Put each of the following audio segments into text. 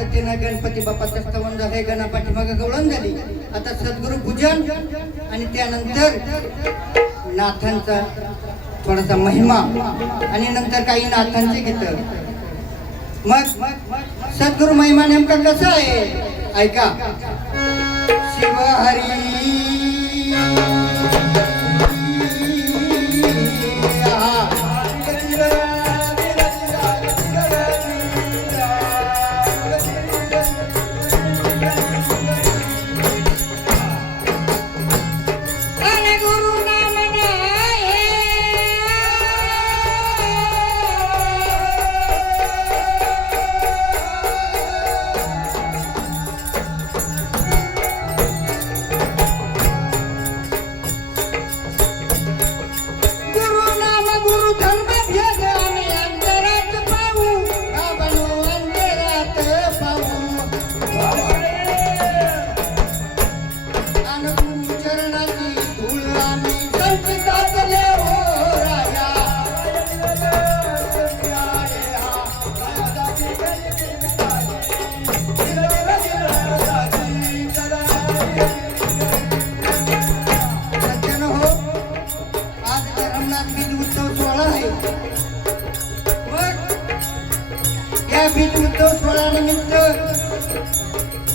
पद्धतीनं गणपती बाप्पाचं स्तवन झालंय, गणपाठी मग गवळण झाली. आता सद्गुरु पूजन आणि त्यानंतर नाथांचा थोडासा महिमा आणि नंतर काही नाथांचे गीत. मग सद्गुरु महिमा नेमका कसा आहे ऐका. शिव हरी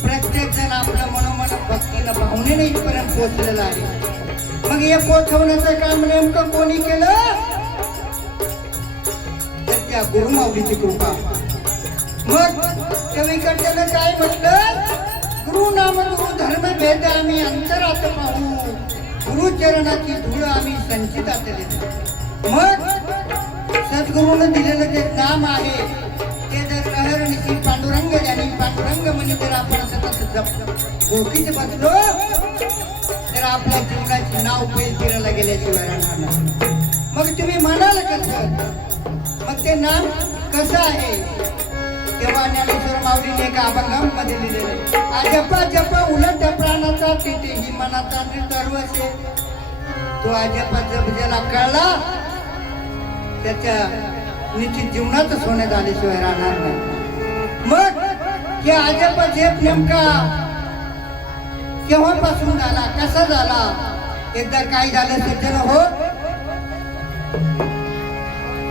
प्रत्येक जण आपल्या मनोमन भक्तीनं भावनेने इथपर्यंत पोहोचलेला आहे. मग हे पोहोचवण्याचं काम नेमकं कोणी केलं तर त्या गुरुमाऊलीची कृपा. मग कवीकडच्यानं काय म्हटलं, गुरु नाम गुरु धर्म भेद आम्ही अंतरात पाहू, गुरुचरणाची धूळ आम्ही संचितात देतो. मग सद्गुरूनं दिलेलं जे नाम आहे ते जर लहरणीची पांडुरंग ज्यांनी पांडुरंग म्हणजे जर आपण सतत गोखीत बसलो तर आपल्या जीवनाची नाव पैल फिरायला गेल्याशिवाय राहणार नाही. मग तुम्ही म्हणाल कसं, मग ते नाम कसं आहे. तेव्हा ज्ञानेश्वर माऊलीने एका अभंगामध्ये लिहिलेले, अजपा जप उलट प्राणाचा तेथेही मनाचा निर्दर्वशे. तो अजपा जप ज्याला कळला त्याच्या निश्चित जीवनातच होण्यात आल्याशिवाय राहणार नाही. मग हे अजपा जप नेमका केव्हापासून झाला, कसा झाला. एकदा काय झालं सज्जन हो,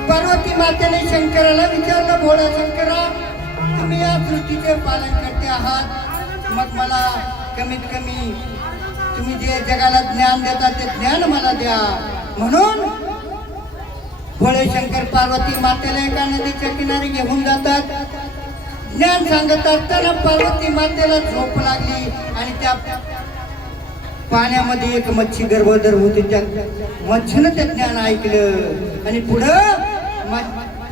पार्वती मातेने शंकराला विचारलं, भोळा शंकरा तुम्ही या सृष्टीचे पालन करते आहात, मग मला कमीत कमी तुम्ही जे जगाला ज्ञान देता ते ज्ञान मला द्या. म्हणून भोळे शंकर पार्वती मातेला एका नदीच्या किनारी घेऊन जातात. ज्ञान सांगत असताना पार्वती मातेला झोप लागली आणि त्या पाण्यामध्ये एक मच्छी गर्भोदर होती. त्या मच्छीनं ते ज्ञान ऐकलं आणि पुढं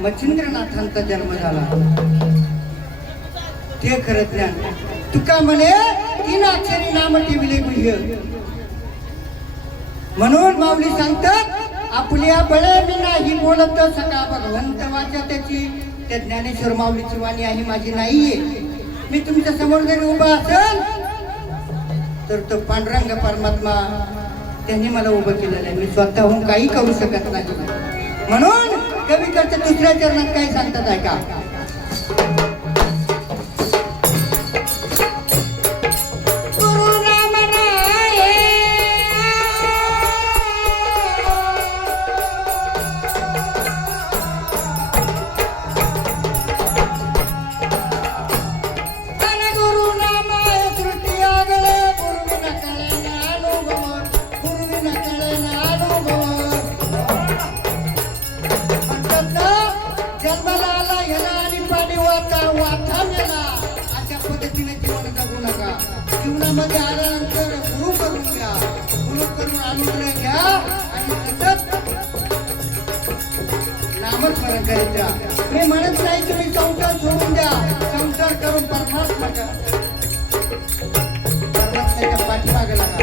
मच्छिंद्रनाथांचा जन्म झाला. ते खरं ज्ञान. तुका म्हणे 3 अक्षरी नाम ठेविले गुह्य. म्हणून माऊली सांगतात, आपल्या बळे मी नाही बोलत सका भगवंत वाचा त्याची. त्या ज्ञानेश्वर माऊलीची वाणी आहे, माझी नाहीये. मी तुमच्या समोर जरी उभा असेल तर तो पांडुरंग परमात्मा त्यांनी मला उभं केलेलं आहे. मी स्वतःहून काही करू शकत नाही. म्हणून कवीकडच्या दुसऱ्या चरणात काय सांगतात ऐका. जीवनामध्ये आल्यानंतर गुरु करून घ्या, गुरु करून अनुग्रह घ्या आणि सतत नामस्मरण करीत राहा. मी म्हणत नाही तुम्ही संसार सोडून द्या, संसार करून परमात्म्याच्या पाठीमागे लागा.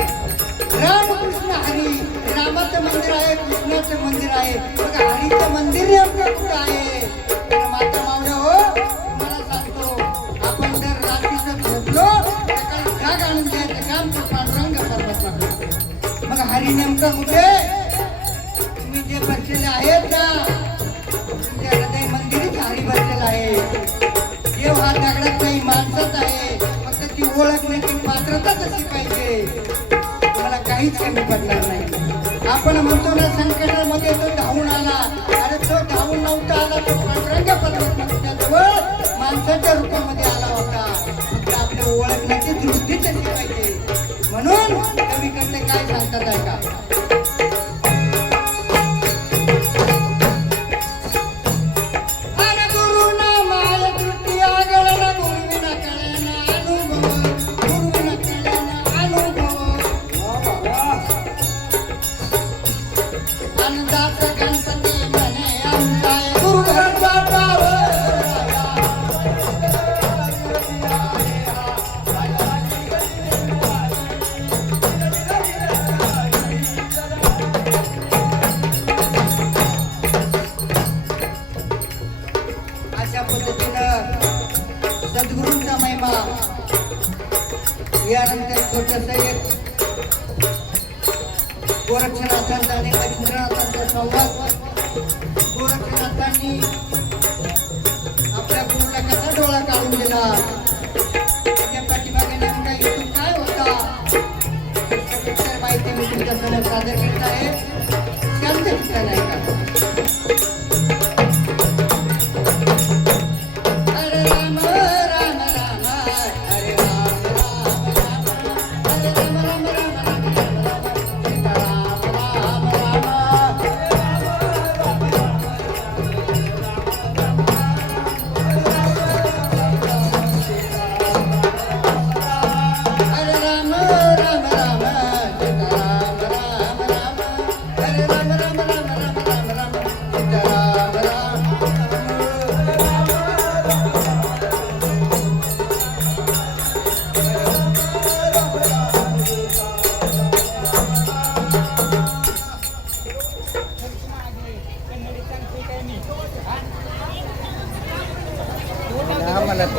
रामकृष्ण हरी, रामाचं मंदिर आहे, कृष्णाचं मंदिर आहे, बघा हरीचं मंदिर नेमकं कुठं आहे. माता मावळ्या हो, तुम्हाला सांगतो, आपण जर रात्रीचं झोपलो जाग आणून द्यायचं काम तर पांडुरंग परमात्मा करतो. मग हरी नेमकं कुठे, तुम्ही जे बसलेले आहेत ना तुमच्या हृदय मंदिरीच हरी बसलेला आहे. देव हा दगडात नाही, माणसात आहे, फक्त ती ओळखण्याची पात्रता तशी पाहिजे. मला काहीच कमी पडणार नाही. आपण म्हणतो ना संकटामध्ये तो धावून आला, अरे तो धावून नव्हता आला, तो पांडुरंग पर्वताच्या जवळ माणसाच्या रूपामध्ये आला होता. फक्त आपल्या ओळखण्याची दृष्टी तशी पाहिजे. म्हणून कवीकडे काय सांगतात आहे का, सद्गुरूंचा महिमा. यानंतर छोटस एक गोरक्षनाथांचा आणि मच्छिंद्रनाथांचा संवाद. गोरक्षनाथांनी